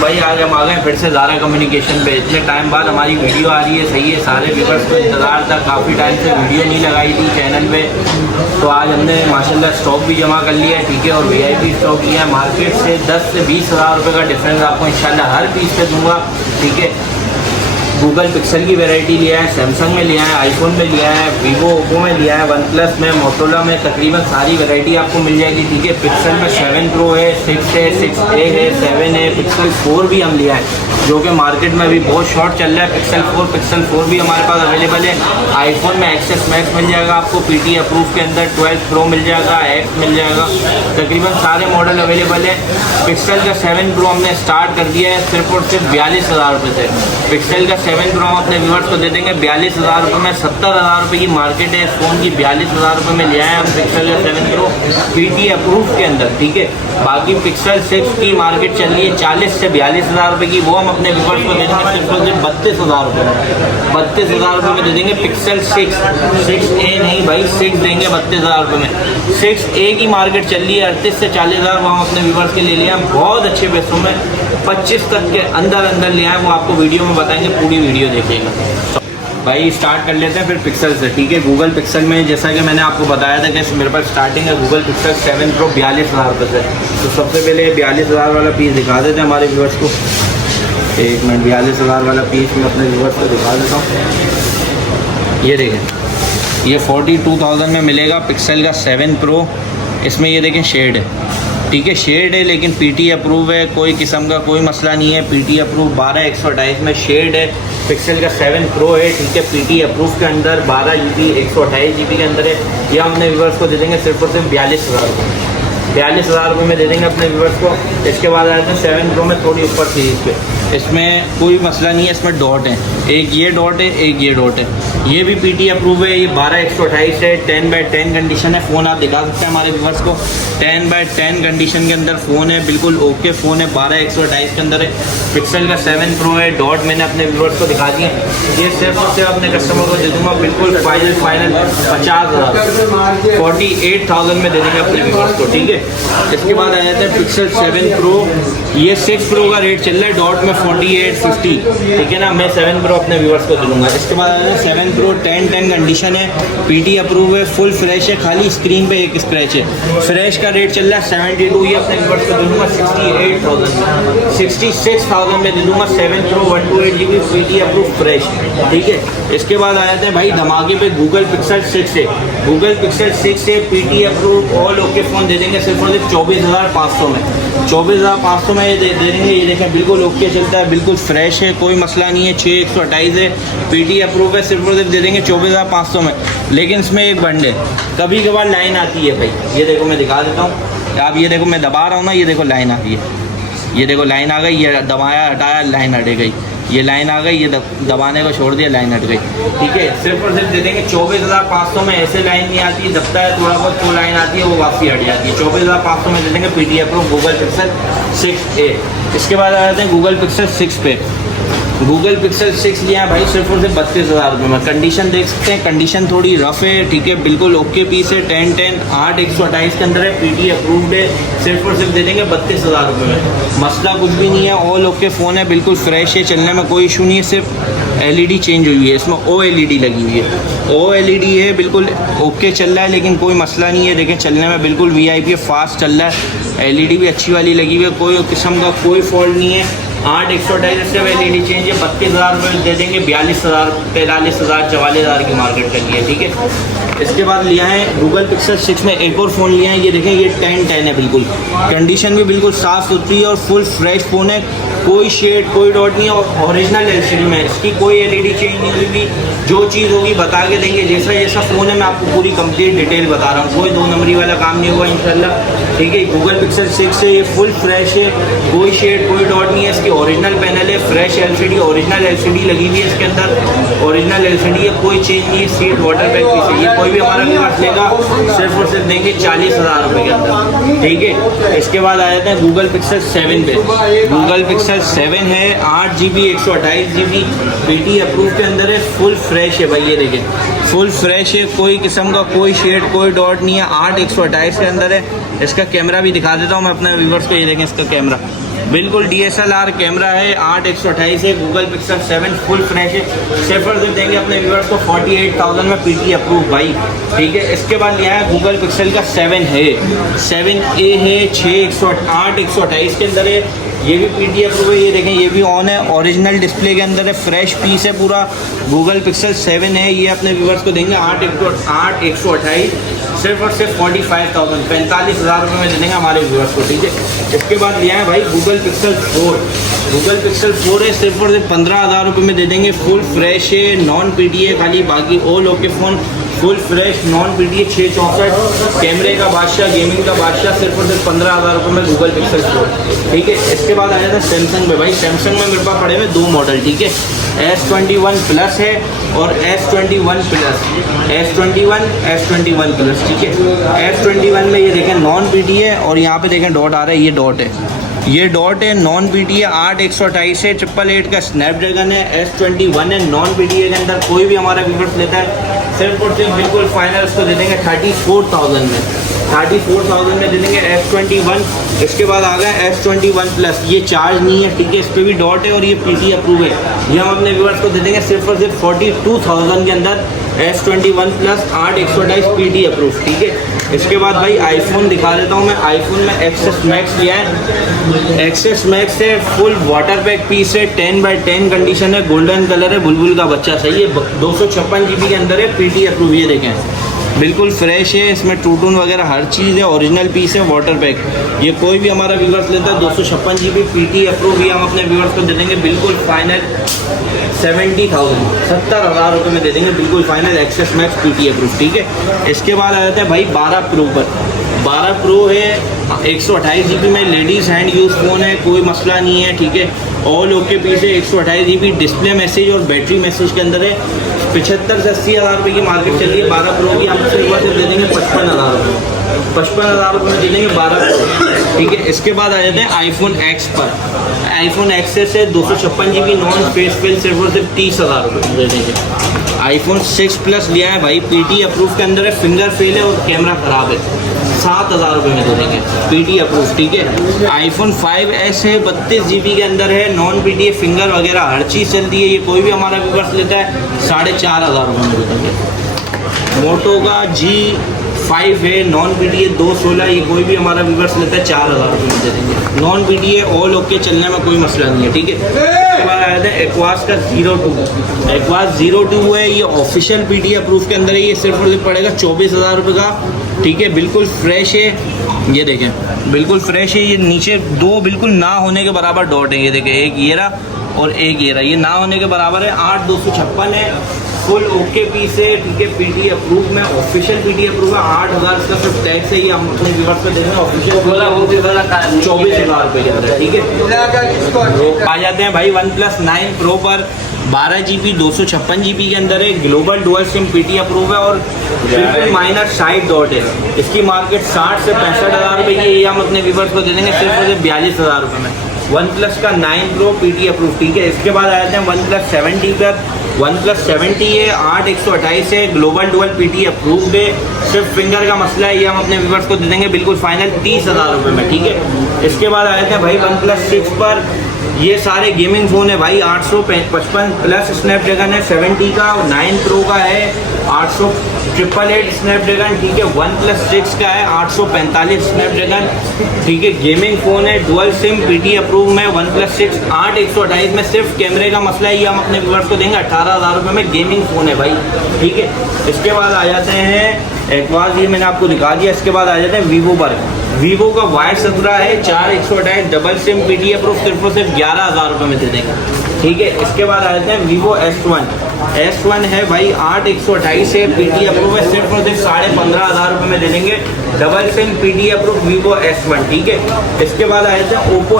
भाई आज हम आ गए फिर से ज़ारा कम्युनिकेशन पे। इतने टाइम बाद हमारी वीडियो आ रही है, सही है। सारे व्यूअर्स को इंतज़ार था, काफ़ी टाइम से वीडियो नहीं लगाई थी चैनल पे। तो आज हमने माशाल्लाह स्टॉक भी जमा कर लिया है, ठीक है। और VIP स्टॉक लिया है। मार्केट से 10 से 20 हज़ार रुपये का डिफरेंस आपको इंशाल्लाह हर पीस पे दूंगा, ठीक है। गूगल पिक्सल की वैरायटी लिया है, सैमसंग में लिया है, आईफोन में लिया है, वीवो ओप्पो में लिया है, वन प्लस में, मोटोरोला में, तकरीबन सारी वैरायटी आपको मिल जाएगी, ठीक है। पिक्सल में 7 प्रो है, 6 है, 6A है, 7 है, पिक्सल 4 भी हम लिया है जो कि मार्केट में अभी बहुत शॉर्ट चल रहा है। पिक्सल 4 भी हमारे पास अवेलेबल है। आईफोन में XS मैक्स मिल जाएगा आपको PT अप्रूव के अंदर, 12 प्रो मिल जाएगा, X मिल जाएगा, तकरीबन सारे मॉडल अवेलेबल है। पिक्सल का 7 प्रो हमने स्टार्ट कर दिया है सिर्फ और सिर्फ 42,000 रुपये से। पिक्सल का 7 प्रो हम अपने व्यूअर्स को दे देंगे 42,000 रुपये में। 70,000 रुपये की मार्केट है इस फ़ोन की, 42,000 रुपये में लिया है हम पिक्सल का 7 प्रो PT अप्रूव के अंदर, ठीक है। बाकी पिक्सल 6 की मार्केट चल रही है 40 से 42,000 रुपये की, वो हम अपने व्यूअर्स को दे देंगे सिर्फ और सिर्फ 32,000 रुपये में। 32,000 रुपये में दे देंगे पिक्सल 6A नहीं भाई, 6 देंगे 32,000 रुपये में। 6A की मार्केट चल रही है 38 से 40,000, वो हम अपने व्यूअर्स के लिए लिया हम बहुत अच्छे पैसों में, 25 तक के अंदर लिया है। वो आपको वीडियो में बताएंगे, पूरी वीडियो देखिएगा। भाई स्टार्ट कर लेते हैं फिर पिक्सल से, ठीक है। गूगल पिक्सल में जैसा कि मैंने आपको बताया था कि मेरे पास स्टार्टिंग है गूगल पिक्सल 7 प्रो 42,000 रुपये से। तो सबसे पहले 42,000 वाला पीस दिखा देते हैं हमारे व्यूअर्स को। एक मिनट, 42,000 वाला पीस मैं अपने व्यूअर्स को दिखा देता हूँ। ये देखें, ये 42,000 में मिलेगा पिक्सल का 7 प्रो। इसमें ये देखें शेड है, ठीक है, शेड है लेकिन PT अप्रूव है, कोई किस्म का कोई मसला नहीं है। PT अप्रूव 12/128 में शेड है। पिक्सल का 7 प्रो है, ठीक है, PT अप्रूव के अंदर 12 GB 128 GB के अंदर है। यह हमने व्यूअर्स को दे देंगे सिर्फ और सिर्फ 42,000 रुपये। 42,000 रुपये में दे देंगे अपने व्यूअर्स को। इसके बाद आते हैं 7 प्रो में, थोड़ी ऊपर थी इसमें कोई मसला नहीं है। इसमें डॉट है, एक ये डॉट है, एक ये डॉट है। ये भी PT अप्रूव है, ये 12/128 है, 10/10 कंडीशन है। फ़ोन आप दिखा सकते हैं हमारे व्यूअर्स को, 10/10 कंडीशन के अंदर फ़ोन है, बिल्कुल ओके फ़ोन है, 12/128 के अंदर है। पिक्सल का 7 प्रो है, डॉट मैंने अपने व्यूअर्स को दिखा दिए। ये सिर्फ और सिर्फ अपने कस्टमर को दे दूँगा बिल्कुल फाइनल 50,000 48,000 में दे देंगे अपने व्यूअर्स को, ठीक है। इसके बाद आ जाते हैं पिक्सल 7 प्रो। ये 6 प्रो का रेट चल रहा है डॉट में 4850, ठीक है ना। मैं 7 प्रो अपने व्यूअर्स को दूंगा। इसके बाद आ जाते हैं 7 प्रो 10/10 कंडीशन है, PT अप्रूव है, फुल फ्रेश है, खाली स्क्रीन पे एक स्क्रैच है। फ्रेश का रेट चल रहा है 72, ये अपने व्यूअर्स को दे दूँगा 68,000 66,000 में दे दूँगा। 7 pro 128 GB PT approve fresh, ठीक है। इसके बाद आ जाते हैं भाई धमाके पे गूगल पिक्सल 6 है। गूगल पिक्सल 6 से PT approve all okay phone दे देंगे सिर्फ और सिर्फ 24,500 में। 24,500 में ये दे देंगे। ये देखें बिल्कुल ओके चलता है, बिल्कुल फ्रेश है, कोई मसला नहीं है। 6/128 है, PT अप्रूव है, सिर्फ और सिर्फ दे देंगे 24,500 में। लेकिन इसमें एक बंड है, कभी कभार लाइन आती है भाई। ये देखो मैं दिखा देता हूँ, आप ये देखो मैं दबा रहा हूँ ना, ये देखो लाइन आती है, ये देखो लाइन आ गई, ये दबाया हटाया लाइन हट गई, ये लाइन आ गई, ये दबाने को छोड़ दिया लाइन हट गई, ठीक है। सिर्फ और सिर्फ दे देंगे 24,500 में। ऐसे लाइन नहीं आती है, दबता है थोड़ा बहुत तो लाइन आती है, वो वापसी हट जाती है। 24,500 में दे देंगे PT approve Google pixel 6A। इसके बाद आ जाते हैं गूगल पिक्सल 6 पे। गूगल पिक्सल 6 लिया है भाई सिर्फ और सिर्फ 32,000 रुपये में। कंडीशन देख सकते हैं, कंडीशन थोड़ी रफ़ है, ठीक है, बिल्कुल ओके पीस है। 10/10 8/128 के अंदर है, PT अप्रूव्ड है, सिर्फ और सिर्फ दे देंगे 32,000 रुपये में। मसला कुछ भी नहीं है, ऑल ओके फ़ोन है, बिल्कुल फ्रेश है, चलने में कोई इशू नहीं है। सिर्फ LED चेंज हुई है, इसमें OLED लगी हुई है, OLED है, बिल्कुल ओके चल रहा है, लेकिन कोई मसला नहीं है। देखें चलने में बिल्कुल VIP फास्ट चल रहा है। LED भी अच्छी वाली लगी हुई है, कोई किस्म का कोई फॉल्ट नहीं है। 8/128 से LED चेंज है, 32,000 रुपये दे देंगे। 42,000 43,000 44,000 की मार्केट चल रही है, ठीक है। इसके बाद लिया है गूगल पिक्सल 6 में एक और फ़ोन लिया है। ये देखें, ये 10/10 है, बिल्कुल कंडीशन भी बिल्कुल साफ़ सुथरी है और फुल फ्रेश फ़ोन है, कोई शेड कोई डॉट नहीं है, और ओरिजिनल LCD में इसकी कोई LED चेंज नहीं हुई। जो चीज़ होगी बता के देंगे, जैसा जैसा फ़ोन है मैं आपको पूरी कंप्लीट डिटेल बता रहा हूँ, कोई 2 नंबरी वाला काम नहीं हुआ इंशाल्लाह, ठीक है। गूगल पिक्सल 6 है, ये फुल फ्रेश है, कोई शेड कोई डॉट नहीं है। इसकी ओरिजिनल पैनल है, फ्रेश LCD, ओरिजिनल LCD लगी हुई है इसके अंदर, ओरिजिनल LCD है, कोई चेंज नहीं है। सीट वाटर बैग पीस है, ये कोई भी हमारा व्यूअर्स लेगा सिर्फ और सिर्फ देंगे 40,000 रुपये के अंदर, ठीक है। इसके बाद आ जाते हैं गूगल पिक्सल 7 पे। गूगल पिक्सल 7 है, 8 GB 128 GB PT अप्रूव के अंदर है, फुल फ्रेश है भाई। ये देखें फुल फ्रेश है, कोई किस्म का कोई शेड कोई डॉट नहीं है। 8/128 के अंदर है। इसका कैमरा भी दिखा देता हूँ मैं अपने व्यूअर्स को, ये देखें इसका कैमरा बिल्कुल DSLR कैमरा है, 8/128 है, गूगल पिक्सल 7 फुल फ्रेश है। सिर्फ और सिर्फ देंगे अपने व्यूअर्स को 48,000 में PT अप्रूव भाई, ठीक है। इसके बाद लिया है गूगल पिक्सल का 7 है, 7A है, 8/128 के अंदर है, ये भी PT अप्रूव है। ये देखें ये भी ऑन है, ओरिजिनल डिस्प्ले के अंदर है, फ्रेश पीस है पूरा। गूगल पिक्सल 7 है, ये अपने व्यूअर्स को देंगे 8/128 सिर्फ और सिर्फ 45,000 45,000 रुपये में दे देंगे हमारे व्यूअर्स को, ठीक है। इसके बाद लिया है भाई गूगल पिक्सल 4, गूगल पिक्सल 4 है, सिर्फ और सिर्फ 15,000 रुपये में दे देंगे। फुल फ्रेश है, नॉन PT है खाली, बाकी all okay phone full fresh non PT है। 664 कैमरे का बादशाह, गेमिंग का बादशाह, सिर्फ और सिर्फ 15,000 रुपये में गूगल पिक्सल 4, ठीक है। इसके बाद आ जाता है सैमसंग में भाई, सैमसंग में मेरे पास पड़े हुए 2 मॉडल, ठीक है। S21 प्लस है और S21 plus, S21 S21 plus, ठीक है। S21 में ये देखें नॉन PT है और यहाँ पे देखें डॉट आ रहा है, ये डॉट है, ये डॉट है, नॉन PT है, 8/128 है, 888 का स्नैपड्रैगन है। S21 है, नॉन PT के अंदर कोई भी हमारा व्यूअर्स लेता है सिर्फ और सिर्फ बिल्कुल फाइनल उसको दे देंगे 34,000 में, 34,000 में दे देंगे S21। इसके बाद आ गया S21 प्लस, ये चार्ज नहीं है, ठीक है, इस पर भी डॉट है और ये PT अप्रूव है। ये हम अपने व्यूअर्स को दे देंगे सिर्फ और सिर्फ 42,000 के अंदर S21 प्लस 8/128 PT अप्रूव, ठीक है। इसके बाद भाई आईफोन दिखा देता हूँ मैं, आईफोन में एक्सेस मैक्स लिया है, एक्सेस मैक्स है, फुल वाटर पैक पीस है, 10/10 कंडीशन है, गोल्डन कलर है, बुलबुल का बच्चा सही है, 256 GB के अंदर है, PT अप्रूव। ये देखें बिल्कुल फ्रेश है, इसमें टूटून वगैरह हर चीज़ है, ओरिजिनल पीस है, वाटर पैक। ये कोई भी हमारा व्यूअर्स लेता है 256 GB PT अप्रूव, ये हम अपने व्यूअर्स को दे देंगे बिल्कुल फाइनल 70,000 रुपये में दे देंगे, बिल्कुल final access max PT approve, ठीक है। इसके बाद आ जाता है भाई 12 प्रो पर, 12 प्रो है, 128 GB में, लेडीज़ हैंड यूज़ फ़ोन है, कोई मसला नहीं है, ठीक है। ऑल ओके पीस है, 128 GB डिस्प्ले मैसेज और बैटरी मैसेज के अंदर है। 75 से 80,000 रुपये की मार्केट चल रही है 12 प्रो की, हम सिर्फ दे देंगे 55,000 रुपये, 55,000 रुपये में दे देंगे 12 प्रो, ठीक है। इसके बाद आ जाते हैं आईफोन X पर, आईफोन एक्सेस है, 256 GB नॉन स्पेस फिल, सिर्फ और सिर्फ 30,000 रुपये में दे देंगे। आईफोन 6 प्लस लिया है भाई, PT अप्रूव के अंदर है, फिंगर फेल है और कैमरा ख़राब है, 7,000 रुपये में दे देंगे, PT अप्रूव, ठीक है। आईफोन 5S है, 32 GB के अंदर है, नॉन PT है, फिंगर वगैरह हर चीज़ चलती है, ये कोई भी हमारा व्यूअर्स लेता है 4,500 रुपये में दे देंगे। मोटो का G5 है, नॉन PT है, 216, ये कोई भी हमारा व्यूअर्स लेता है 4,000 रुपये में दे देंगे, नॉन PT है, ऑल ओके चलने में कोई मसला नहीं है, ठीक है। उसके बाद आया था एक्वास का 02, एक्वास 02 है, ये ऑफिशियल PT अप्रूव के अंदर है, ये सिर्फ और सिर्फ पड़ेगा 24,000 रुपये का, ठीक है। बिल्कुल फ्रेश है, ये देखें बिल्कुल फ्रेश है, ये नीचे 2 बिल्कुल ना होने के बराबर डॉट है, ये देखें, एक ये रहा और एक ये रहा, ये ना होने के बराबर है, 8,256 है, फुल ओके पीस है, ठीक है। PT अप्रूव में, ऑफिशियल PT अप्रूव है, 8,000 इसका सिर्फ टैक्स है, ये हम अपने व्यूअर्स पे देंगे ऑफिशियल 24,000 रुपये के अंदर, ठीक है। तो आ जाते हैं भाई OnePlus 9 Pro पर, 12 GB 256 GB के अंदर है, global dual SIM PT approve है और बिल्कुल माइनर साइड डॉट है। इसकी मार्केट 60 से 65,000 रुपये की, ये हम अपने व्यूअर्स को दे देंगे सिर्फ और सिर्फ 42,000 रुपये में। OnePlus का 9 Pro PT अप्रूव, ठीक है। इसके बाद आ जाते हैं OnePlus 70 पर, OnePlus 70 है, 8/128 है, ग्लोबल डुअल PT अप्रूव्ड है, सिर्फ फिंगर का मसला है, ये हम अपने व्यूअर्स को दे देंगे बिल्कुल फाइनल 30,000 रुपये में, ठीक है। इसके बाद आ जाते हैं भाई OnePlus 6 पर, ये सारे गेमिंग फ़ोन है भाई, 855 प्लस स्नैपड्रैगन है, 70 का, 9 Pro का है, 888 स्नैपड्रैगन, ठीक है। OnePlus 6 का है, 845 स्नैपड्रैगन, ठीक है। गेमिंग फ़ोन है, डुअल सिम PT अप्रूव में, OnePlus 6 8/128 में, सिर्फ कैमरे का मसला है, ये हम अपने व्यूअर्स को देंगे 18,000 रुपये में, गेमिंग फ़ोन है भाई, ठीक है। इसके बाद आ जाते हैं एक बार, ये मैंने आपको दिखा दिया। इसके बाद आ जाते हैं वीवो पर, वीवो का Y17 है, 4/128 डबल सिम PT अप्रूव, सिर्फ और सिर्फ 11,000 रुपये में दे देंगे, ठीक है। इसके बाद आ जाते हैं वीवो S1 है भाई, 8/128 है, PT अप्रूव है, सिर्फ और सिर्फ 15,500 रुपये में दे देंगे, double SIM PT approve Vivo S1, ठीक है। इसके बाद आ जाते हैं ओप्पो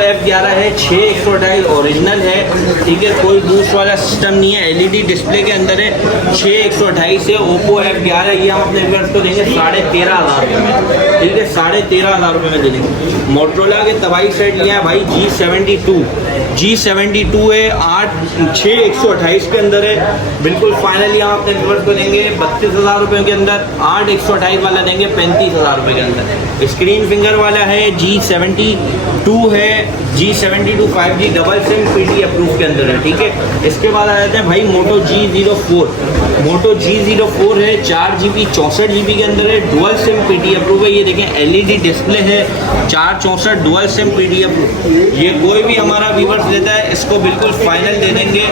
F11 है, 6/128 ओरिजिनल है, ठीक है, कोई बूस्ट वाला सिस्टम नहीं है, LED डिस्प्ले के अंदर है, 6/128 है, ओप्पो F11, ये हम अपने व्यूअर्स को देंगे 13,500 रुपये में, ठीक है, 13,500 रुपये में दे देंगे। मोटरोला के तबाही सेट लिया है भाई, G72 है, 6/128 128 के अंदर है, बिल्कुल फाइनली हम अपने व्यूअर्स को देंगे 32,000 रुपये के अंदर। 8 128 वाला देंगे 35,000 रुपये के अंदर। स्क्रीन फिंगर वाला है, G72 है, G72 5G double SIM PD approve के अंदर है, ठीक है। इसके बाद आ जाते हैं भाई मोटो G04। मोटो G04 है, 4GB 64GB के अंदर है, डुअल सिम PD अप्रूव है। ये देखें LED डिस्प्ले है, 464 डुअल सिम PD अप्रूव। ये कोई भी हमारा व्यूअर्स लेता है इसको बिल्कुल फाइनल दे देंगे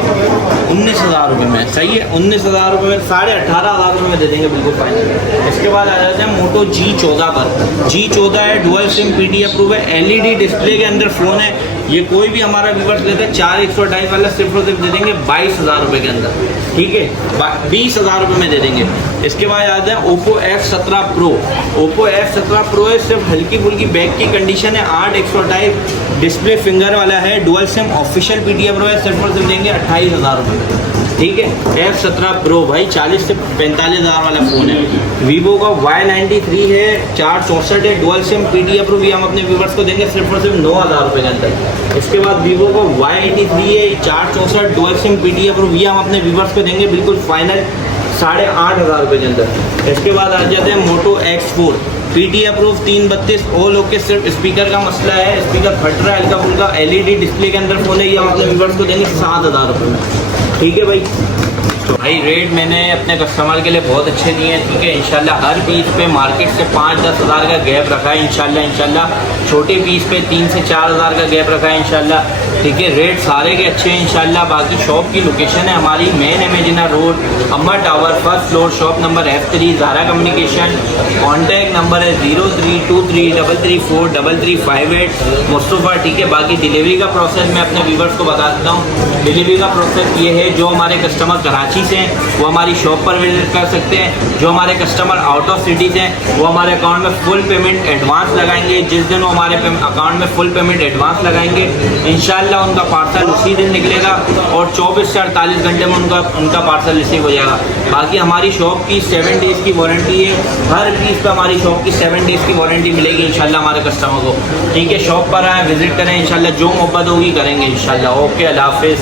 19,000 रुपये में, सही है। 19,000 रुपये में, 18,500 रुपये में दे देंगे बिल्कुल फाइनल। इसके बाद आ जाते हैं मोटो G14 पर। G14 है, डुअल सिम PD अप्रूव है, LED डिस्प्ले के अंदर फ़ोन है। ये कोई भी हमारा व्यूअर्स लेता है 4 128 वाला सिर्फ और सिर्फ दे देंगे 22,000 रुपये के अंदर, ठीक है। 20,000 रुपये में दे देंगे। इसके बाद आते हैं Oppo F17 pro. Oppo F17 pro है, सिर्फ हल्की फुल्की बैक की कंडीशन है, 8 128 डिस्प्ले फिंगर वाला है, dual SIM official PD approve है, सिर्फ और सिर्फ देंगे 28,000 रुपये, ठीक है। F17 प्रो भाई 40 से 45,000 वाला फ़ोन है। वीवो का Y93 है, 464 है, डुअल सिम PD अप्रूव, ये हम अपने व्यूवर्स को देंगे सिर्फ और सिर्फ 9,000 रुपये के अंदर। इसके बाद वीवो का Y83 है, 464 डुअल सिम PD अप्रूव, ये हम अपने व्यूवर्स को देंगे बिल्कुल फाइनल 8,500 रुपये के अंदर। इसके बाद आ जाते हैं मोटो X4 PD approve 332 all okay. सिर्फ स्पीकर का मसला है, स्पीकर फट रहा है हल्का फुल्का, LED डिस्प्ले के अंदर फ़ोन है, ये हम अपने व्यूवर्स को देंगे 7,000 रुपये में, ठीक है भाई। तो भाई रेट मैंने अपने कस्टमर के लिए बहुत अच्छे दिए हैं, ठीक है। इंशाल्लाह हर पीस पे मार्केट से 5-10 हज़ार का गैप रखा है इंशाल्लाह। छोटे पीस पे 3 से 4 हज़ार का गैप रखा है इंशाल्लाह, ठीक है। रेट सारे के अच्छे हैं इंशाल्लाह। बाकी शॉप की लोकेशन है हमारी मेन इमेजिना road, Amma tower, first floor, shop number F3, Zara communication. Contact number है 0323334358 मुस्तफ़ा, ठीक है। बाकी डिलीवरी का प्रोसेस मैं अपने व्यूवर्स को बता देता हूँ। डिलीवरी का प्रोसेस ये है, जो हमारे कस्टमर कराची से हैं वो हमारी शॉप पर विजिट कर सकते हैं। जो हमारे कस्टमर आउट ऑफ सिटीज़ हैं वो हमारे अकाउंट में फुल पेमेंट एडवांस लगाएंगे। जिस दिन वो हमारे अकाउंट में फुल पेमेंट एडवांस लगाएंगे इंशाल्लाह उनका पार्सल उसी दिन निकलेगा और 24 से 48 घंटे में उनका पार्सल रिसीव हो जाएगा। बाकी हमारी शॉप की 7 डेज़ की वारंटी है, हर पीस पर हमारी शॉप की 7 डेज़ की वारंटी मिलेगी इंशाल्लाह हमारे कस्टमर को, ठीक है। शॉप पर आएँ, विजिट करें, इंशाल्लाह जो मोहब्बत होगी करेंगे इंशाल्लाह। ओके, अल्लाह हाफिज़।